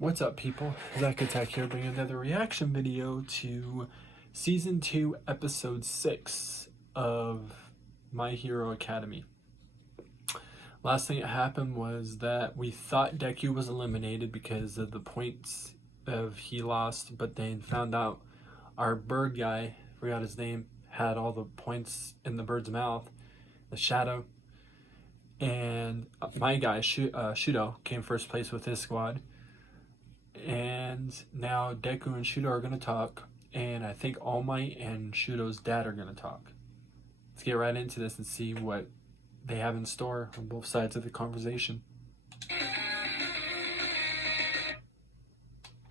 What's up, people? Zach Attack here, bringing another reaction video to Season 2, Episode 6 of My Hero Academy. Last thing that happened was that we thought Deku was eliminated because of the points of he lost, but then found out our bird guy, forgot his name, had all the points in the bird's mouth, the shadow. And my guy, Shudo, came first place with his squad. And now Deku and Shudo are going to talk, and I think All Might and Shudo's dad are going to talk. Let's get right into this and see what they have in store on both sides of the conversation.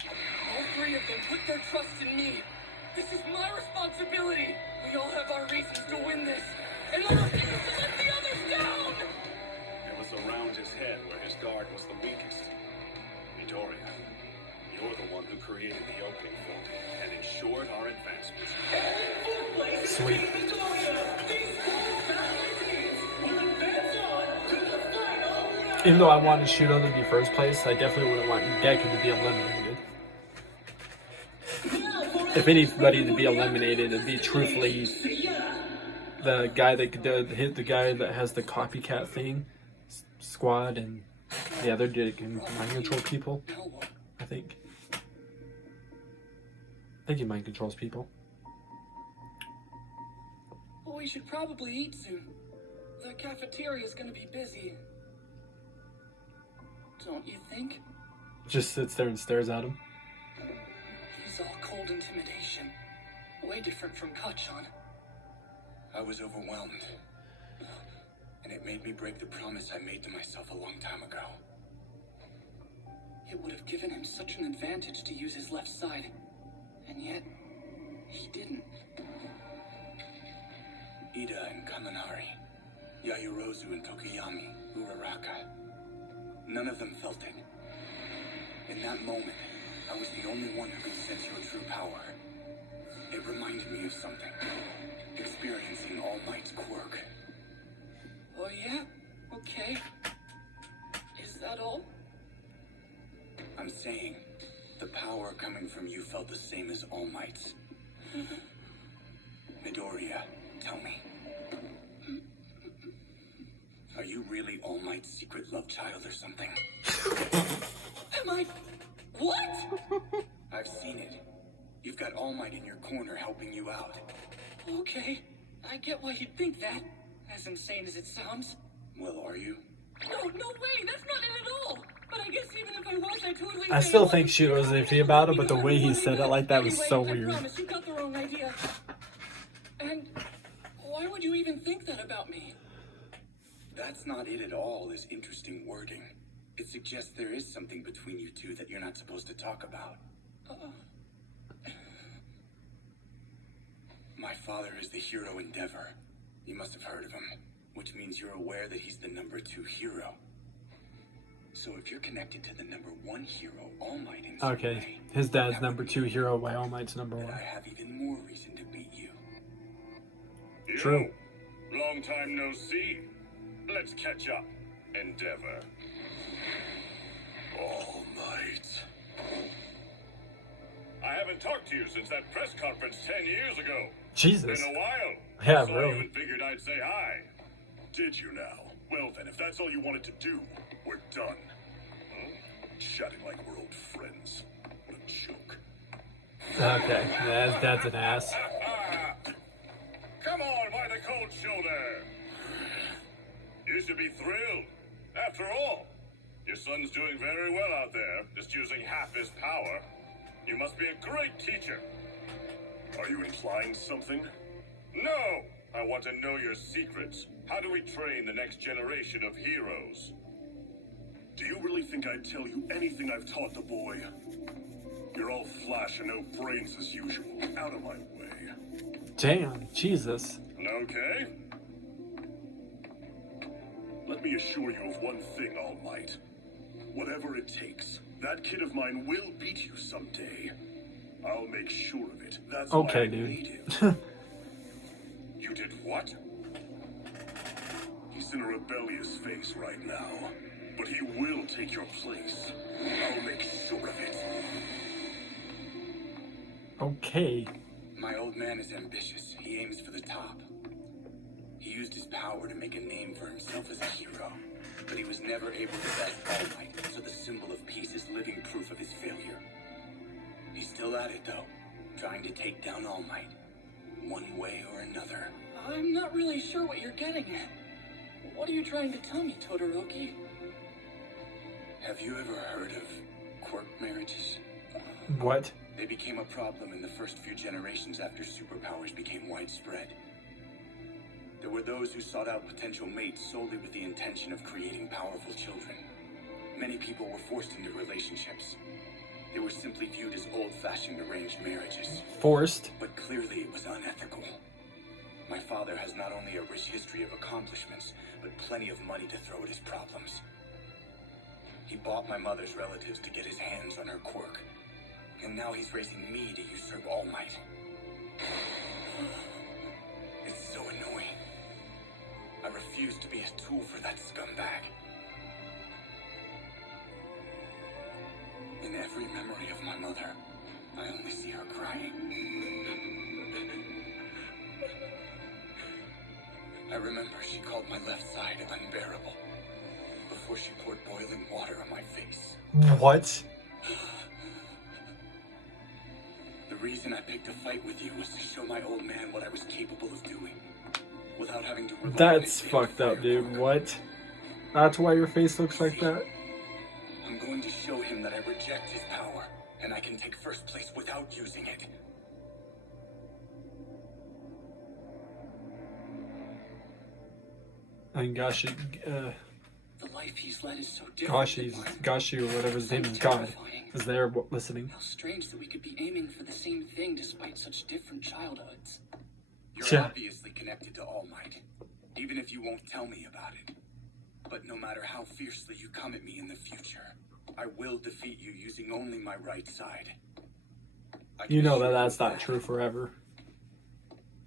All three of them put their trust in me. This is my responsibility. We all have our reasons to win this, and I refuse to let the others down! It was around his head where his guard was the weakest. Midoriya. You're the one who created the opening field and ensured our advancements. Sweet. Even though I wanted Shudo to be first place, I definitely wouldn't want Deku to be eliminated. If anybody to be eliminated, it'd be truthfully the guy that hit the guy that has the copycat thing squad, and the other dude can mind control people. I think he mind controls people. Well, we should probably eat soon. The cafeteria's gonna be busy. Don't you think? Just sits there and stares at him. He's all cold intimidation. Way different from Kachan. I was overwhelmed. And it made me break the promise I made to myself a long time ago. It would have given him such an advantage to use his left side. And yet, he didn't. Ida and Kaminari, Yayurozu and Tokiyami, Uraraka. None of them felt it. In that moment, I was the only one who could sense your true power. It reminded me of something. Experiencing All Might's quirk. Oh yeah? Okay. Is that all? I'm saying, the power coming from you felt the same as All Might's. Midoriya, tell me. Are you really All Might's secret love child or something? Am I... What? I've seen it. You've got All Might in your corner helping you out. Okay. I get why you'd think that. As insane as it sounds. Well, are you? No way! That's not it at all! But I guess even if I was, I totally... I still think Shudo's iffy about it, but the way he said it like that was so weird. I promise you got the wrong idea. And why would you even think that about me? That's not it at all, is interesting wording. It suggests there is something between you two that you're not supposed to talk about. My father is the hero Endeavor. You must have heard of him, which means you're aware that he's the number 2 hero. So if you're connected to the number 1 hero, All Might in some Okay, way, his dad's number 2 hero, while All Might's number 1. I have even more reason to beat you. True. Long time no see. Let's catch up, Endeavor. All Might. I haven't talked to you since that press conference 10 years ago. Jesus. Been a while. Yeah, Saw really. you and figured I'd say hi. Did you now? Well then, if that's all you wanted to do, we're done. Huh? Chatting like we're old friends. What a joke. Okay, yeah, dad's an ass. Come on, why the cold shoulder? You should be thrilled. After all, your son's doing very well out there, just using half his power. You must be a great teacher. Are you implying something? No! I want to know your secrets. How do we train the next generation of heroes? Do you really think I'd tell you anything I've taught the boy? You're all flash and no brains as usual. Out of my way. Damn, Jesus. Okay. Let me assure you of one thing, All Might. Whatever it takes, that kid of mine will beat you someday. I'll make sure of it. That's Okay, why I dude. made him. You did what? He's in a rebellious phase right now, but he will take your place. I'll make sure of it. Okay. My old man is ambitious. He aims for the top. He used his power to make a name for himself as a hero, but he was never able to best All Might, so the symbol of peace is living proof of his failure. He's still at it, though, trying to take down All Might, one way or another. I'm not really sure what you're getting at. What are you trying to tell me, Todoroki? Have you ever heard of quirk marriages? What? They became a problem in the first few generations after superpowers became widespread. There were those who sought out potential mates solely with the intention of creating powerful children. Many people were forced into relationships. They were simply viewed as old-fashioned arranged marriages. Forced? But clearly it was unethical. My father has not only a rich history of accomplishments, but plenty of money to throw at his problems. He bought my mother's relatives to get his hands on her quirk. And now he's raising me to usurp All Might. It's so annoying. I refuse to be a tool for that scumbag. In every memory of my mother, I only see her crying. I remember she called my left side unbearable before she poured boiling water on my face. What? The reason I picked a fight with you was to show my old man what I was capable of doing, without having to rely on That's his fucked up, dude. firework. What? That's why your face looks like that? I'm going to show him that I reject his power, and I can take first place without using it. And Gashi, The life he's led is so different than mine. Gashi or whatever his name is, God, is there listening. How strange that we could be aiming for the same thing despite such different childhoods. You're Yeah. obviously connected to All Might, even if you won't tell me about it. But no matter how fiercely you come at me in the future, I will defeat you using only my right side. I You can know assure that that's you not true forever.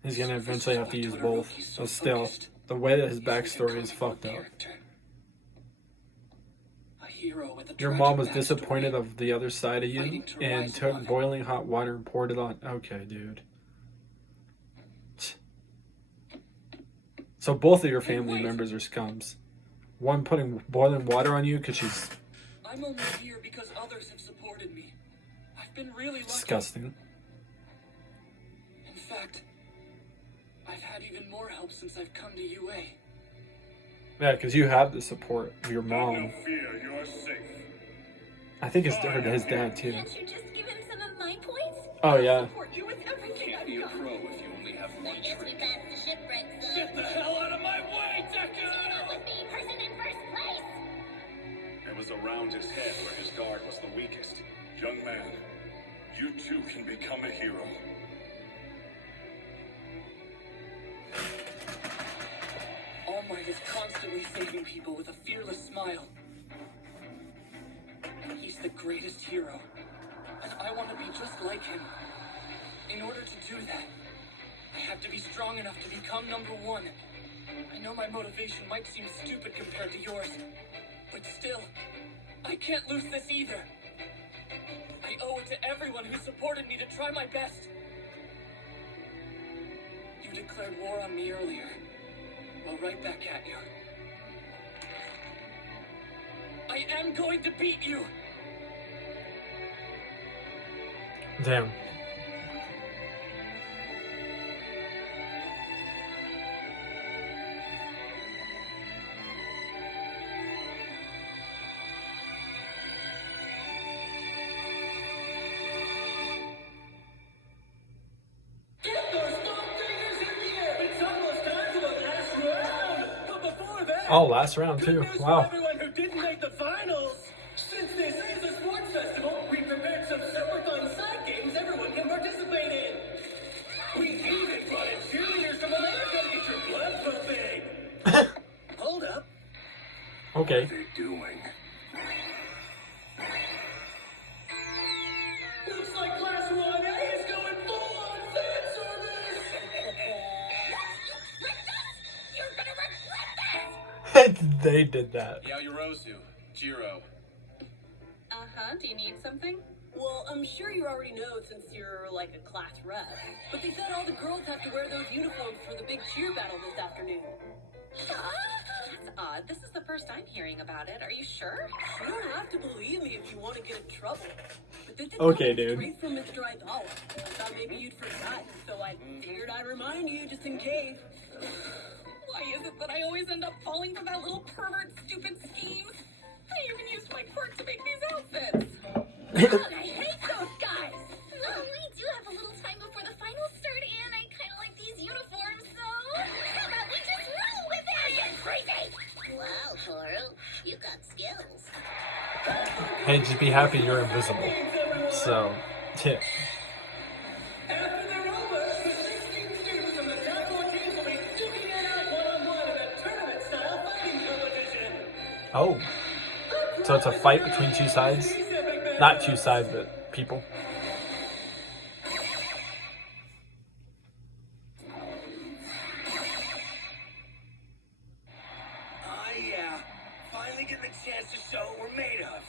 He's gonna eventually have to use both. But still, the way that his backstory is fucked up. A hero with a Your tragic mom was backstory. disappointed of the other side of you Fighting to and rise took above it. boiling hot water and poured it on. Okay, dude. So both of your family members are scums. One putting boiling water on you because she's I'm only here because others have supported me. I've been really lucky. disgusting. In fact, I've had even more help since I've come to UA. Yeah, because you have the support of your Have no mom. fear, you are safe. I think it's his dad too. Can't you just give him some of my points? Oh yeah. Support you with everything Can't I've be a got. pro if you only have one I guess we trick. passed the shipwreck zone. Get the hell out of my way, Deku! That would be person in first place. It was around his head where his guard was the weakest. Young man, you too can become a hero. All Might is constantly saving people with a fearless smile. He's the greatest hero, and I want to be just like him. In order to do that, I have to be strong enough to become number one. I know my motivation might seem stupid compared to yours, but still, I can't lose this either. I owe it to everyone who supported me to try my best. You declared war on me earlier. Well, right back at you. I am going to beat you! Damn. Get those stone fingers in the air! It's almost time for the last round! But before that, Oh, last round good too. news for Wow. everyone who didn't make the finals! Since this is a sports festival, we prepared some super fun side games everyone can participate in! We even brought in cheerleaders from America to get your blood pumping! Hold up. Okay. They're doing. Looks like Class 1A is going full-on fan service! You're gonna regret this! They did that. Yaoyorozu, Jiro. Uh-huh, do you need something? Well, I'm sure you already know since you're like a class rep. But they said all the girls have to wear those uniforms for the big cheer battle this afternoon. That's odd. This is the first I'm hearing about it. Are you sure? You don't have to believe me if you want to get in trouble. But this is Okay, coming dude. straight from Mr. Aizawa. I thought maybe you'd forgotten, so I figured I'd remind you just in case. Why is it that I always end up falling for that little pervert stupid schemes? I even used my quirk to make these outfits. Ugh, I hate those guys! Oh, we do have a little time before the finals start, and I kind of like these uniforms, so how about we just roll with it? Are you crazy? Wow, Toru, you got skills. Hey, just be happy you're invisible. So, tip. After they're over, the 16 students from the top 4 teams will be duking it out one-on-one in a tournament-style fighting competition. Oh. So it's a fight between two sides? Not two sides, but people. Yeah. Finally getting the chance to show what we're made of.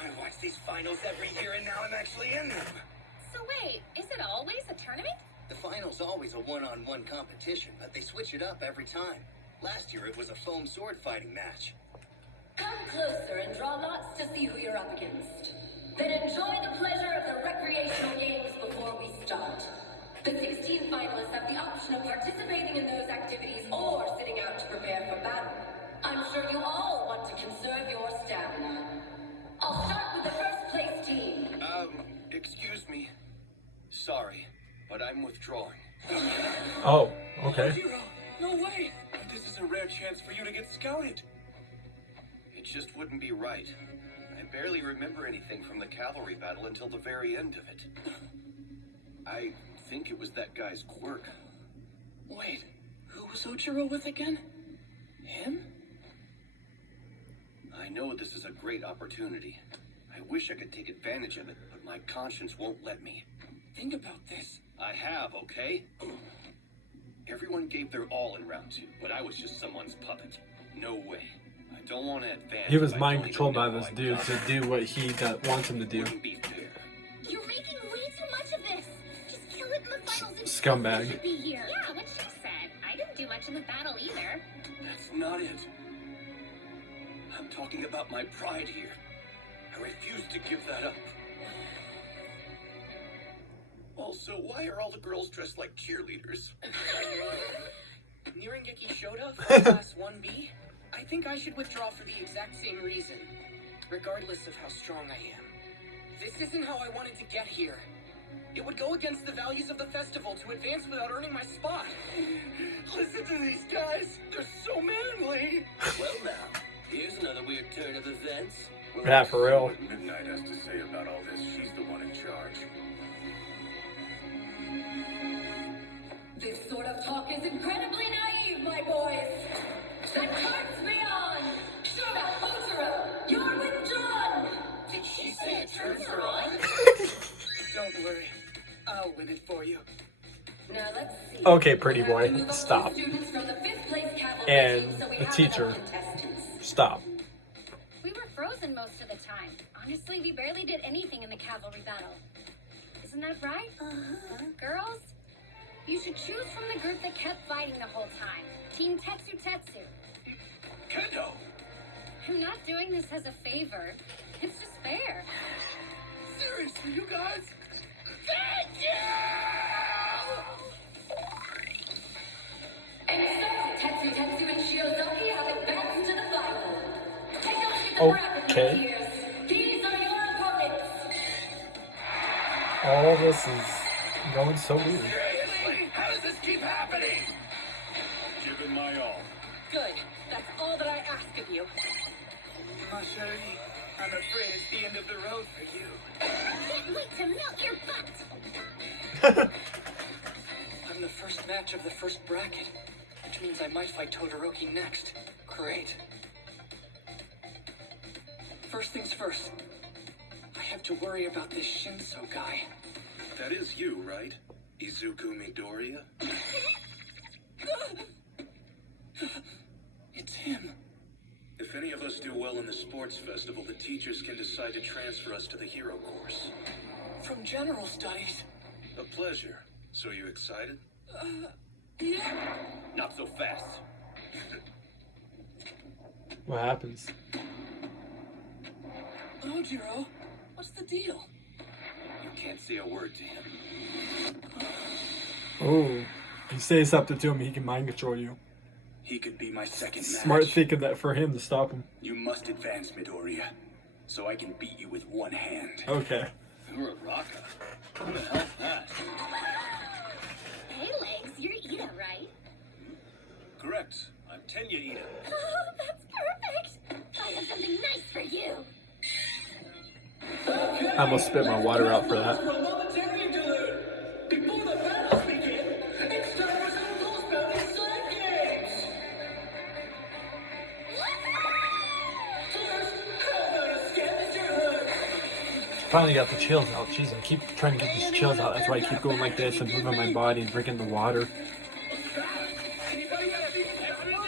I watch these finals every year, and now I'm actually in them. So wait, is it always a tournament? The final's always a one-on-one competition, but they switch it up every time. Last year it was a foam sword fighting match. Come closer and draw lots to see who you're up against. Then enjoy the pleasure of the recreational games before we start. The 16 finalists have the option of participating in those activities or sitting out to prepare for battle. I'm sure you all want to conserve your stamina. I'll start with the first place team. Excuse me. Sorry, but I'm withdrawing. Oh, okay. Hero, no way! This is a rare chance for you to get scouted. It just wouldn't be right. I barely remember anything from the cavalry battle until the very end of it. I think it was that guy's quirk. Wait, who was Ochiro with again? Him? I know this is a great opportunity. I wish I could take advantage of it, but my conscience won't let me. Think about this. I have, okay? Everyone gave their all in round 2, but I was just someone's puppet. No way. I don't want to advance. He was if I mind don't even controlled by know this how I dude got to here. do what he wants him to do. Wouldn't be fair. You're making way too much of this. Just kill it in the finals. And Scumbag. should be here. Yeah, what she said. I didn't do much in the battle either. That's not it. I'm talking about my pride here. I refuse to give that up. Also, why are all the girls dressed like cheerleaders? Nirengeki Shoda from Class 1B? I think I should withdraw for the exact same reason, regardless of how strong I am. This isn't how I wanted to get here. It would go against the values of the festival to advance without earning my spot. Listen to these guys. They're so manly. Well, now, here's another weird turn of events. Yeah, for real. What Midnight has to say about all this. She's the one in charge. This sort of talk is incredibly naive, my boys. That hurts me on. Shoda, Ochiro, you're withdrawn. Did she say it turns her on? Don't worry. I'll win it for you. Now let's see. Okay, pretty We have boy, to move up stop. two students from the 5th place cavalry And team, so we the have teacher. enough contestants. Stop. We were frozen most of the time. Honestly, we barely did anything in the cavalry battle. Isn't that right? Girls? You should choose from the group that kept fighting the whole time. Team Tetsu Tetsu. Kendo! I'm not doing this as a favor. It's just fair. Seriously, you guys? Thank you! And so, Tetsu Tetsu and Shiozaki have advanced to the final. Take a look at the bracket, Okay. my dears. These are your opponents. All this is going so weird. Seriously? How does this keep happening? Give it my all. Good. That's all that I ask of you. Ma chérie, I'm afraid it's the end of the road for you. Can't wait to melt your butt! I'm the first match of the first bracket, which means I might fight Todoroki next. Great. First things first. I have to worry about this Shinso guy. That is you, right? Izuku Midoriya? It's him. If any of us do well well in the sports festival, the teachers can decide to transfer us to the hero course. From general studies. A pleasure. So you excited? Yeah. Not so fast. What happens? Oh, Jiro. What's the deal? You can't say a word to him. Oh, you say something to him, he can mind control you. He could be my second match. Smart thinking that for him to stop him. You must advance, Midoriya, so I can beat you with one hand. Okay. Uraraka? Who the hell's that? Hey, Legs, you're Ida, right? Correct. I'm Tenya Ida. Oh, that's perfect. I have something nice for you. I almost spit my water out for that. For a momentary interlude. Before the battles begin, it's time for some rules-bounding side games. First, how about a scavenger hunt? Finally got the chills out. Jeez, I keep trying to get these chills out. That's why I keep going like this and moving my body and drinking the water. Anybody got any evidence?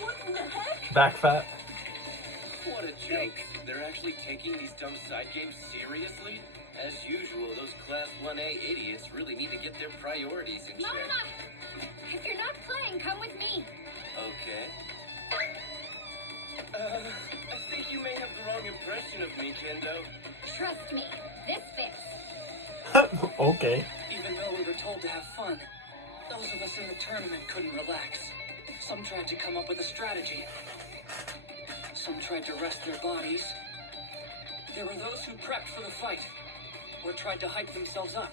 What the heck? Back fat. What a joke. They're actually taking these dumb side games seriously? As usual, those Class 1A idiots really need to get their priorities in check. Mama! If you're not playing, come with me. Okay. I think you may have the wrong impression of me, Kendo. Trust me, this fits. Okay. Even though we were told to have fun, those of us in the tournament couldn't relax. Some tried to come up with a strategy. Some tried to rest their bodies. There were those who prepped for the fight, or tried to hype themselves up.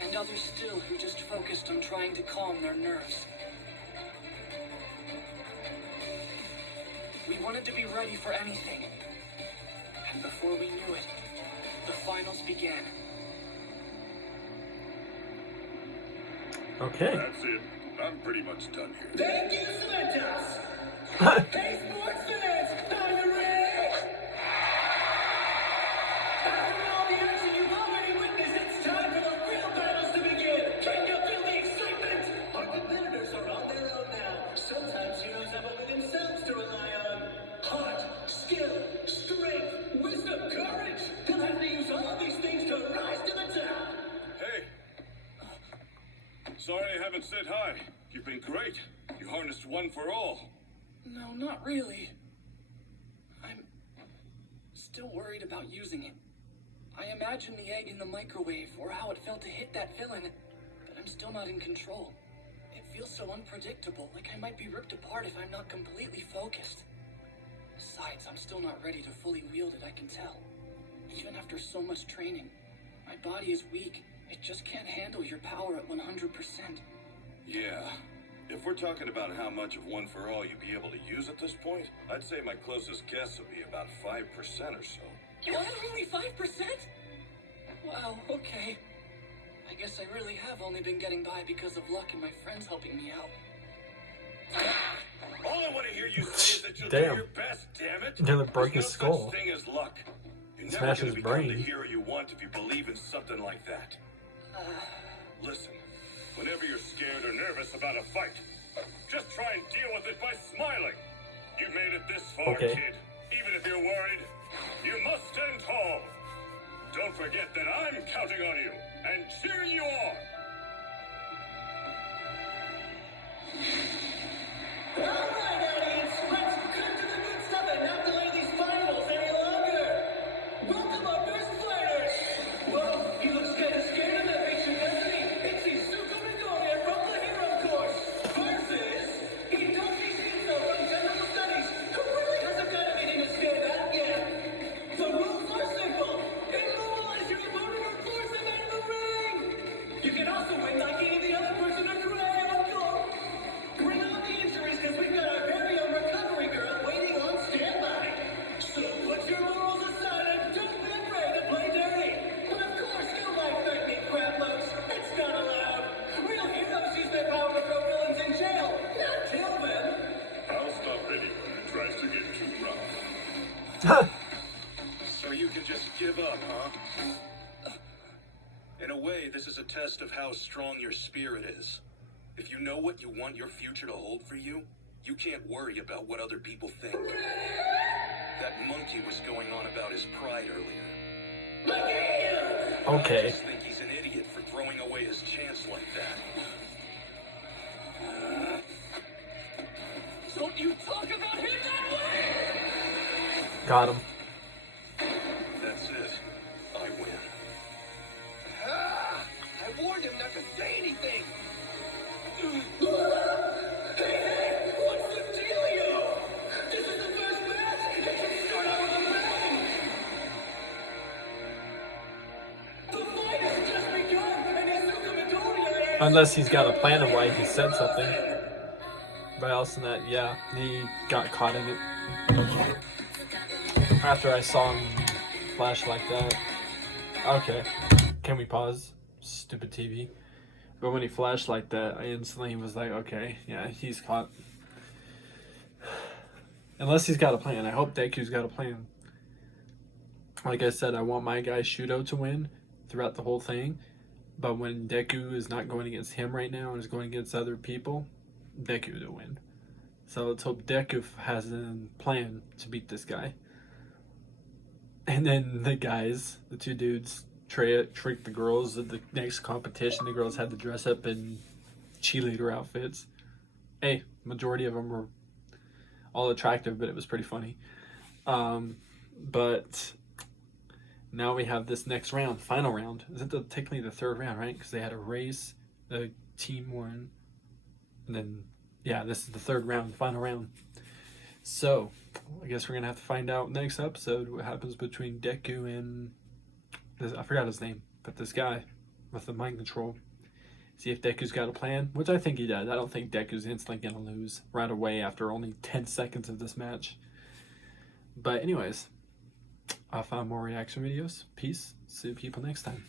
And others still who just focused on trying to calm their nerves. We wanted to be ready for anything. And before we knew it, the finals began. Okay. That's it. I'm pretty much done here. Thank you, Cementos! Hey, sports fans! Are you ready? After all the action you've already witnessed, it's time for the real battles to begin! Can you feel the excitement? Our competitors are on their own now. Sometimes heroes have only themselves to rely on. Heart, skill, strength, wisdom, courage. They'll have to use all these things to rise to the top. Hey. Sorry I haven't said hi. You've been great. You harnessed one for all. No, not really. I'm still worried about using it. I imagined the egg in the microwave or how it felt to hit that villain, but I'm still not in control. It feels so unpredictable, like I might be ripped apart if I'm not completely focused. Besides, I'm still not ready to fully wield it, I can tell. Even after so much training, my body is weak. It just can't handle your power at 100%. Yeah. If we're talking about how much of one for all you'd be able to use at this point, I'd say my closest guess would be about 5% or so. What? Only 5%? Wow, okay. I guess I really have only been getting by because of luck and my friends helping me out. All I want to hear you say is that you'll Damn. do your best, damn it. Nearly broke his There's skull. no such thing as luck. You're never Smash going his to become the brain. hero you want if you believe in something like that. Listen, whenever you're scared or nervous about a fight, just try and deal with it by smiling. You made it this far, Okay. kid. Even if you're worried, you must stand tall. Don't forget that I'm counting on you and cheering you on. All right, audience, let's cut to the good stuff and not delay these finals any longer. Welcome our first fighters. Whoa, he looks kind of scared of that picture, doesn't he? It's Izuku Midoriya from the Hero Course versus Itoshi Shinzo from General Studies, who really hasn't got anything to say that yet. The rules are simple. Immobilize your opponent or force them out of the ring. You can also win by giving the other person a triangle. Bring on the injuries because we've got our very own recovery girl waiting on standby. So put your morals aside and don't be afraid to play dirty. But of course, you might thank me, crap loads. It's not allowed. Real heroes use their power to throw villains in jail, not kill them. I'll stop anyone who tries to get too rough. So you can just give up, huh? In a way, this is a test of how strong your spirit is. If you know what you want your future to hold for you, You can't worry about what other people think. That monkey was going on about his pride earlier. I Okay. just think he's an idiot for throwing away his chance like that. Don't you talk about him that way! Got him. That's it. I win. I warned him not to say anything. Hey, what's the dealio? This is the first match! It can start out with a bang! The fight has just begun, and Asuka Midoriya is... Unless he's got a plan of why he said something. But else than that, yeah, he got caught in it. After I saw him flash like that. Okay, can we pause? Stupid TV. But when he flashed like that, I instantly was like, okay, yeah, he's caught. Unless he's got a plan. I hope Deku's got a plan. Like I said, I want my guy Shudo to win throughout the whole thing. But when Deku is not going against him right now and is going against other people, Deku to win. So let's hope Deku has a plan to beat this guy. And then the guys, the two dudes, tricked the girls at the next competition. The girls had to dress up in cheerleader outfits. Hey, majority of them were all attractive, but it was pretty funny. But now we have this next round, final round. Is it technically the third round, right? Because they had a race, the team won, and then, yeah, this is the third round, final round. So, I guess we're going to have to find out next episode what happens between Deku and, I forgot his name, but this guy with the mind control. See if Deku's got a plan, which I think he does. I don't think Deku's instantly going to lose right away after only 10 seconds of this match. But anyways, I'll find more reaction videos. Peace. See you people next time.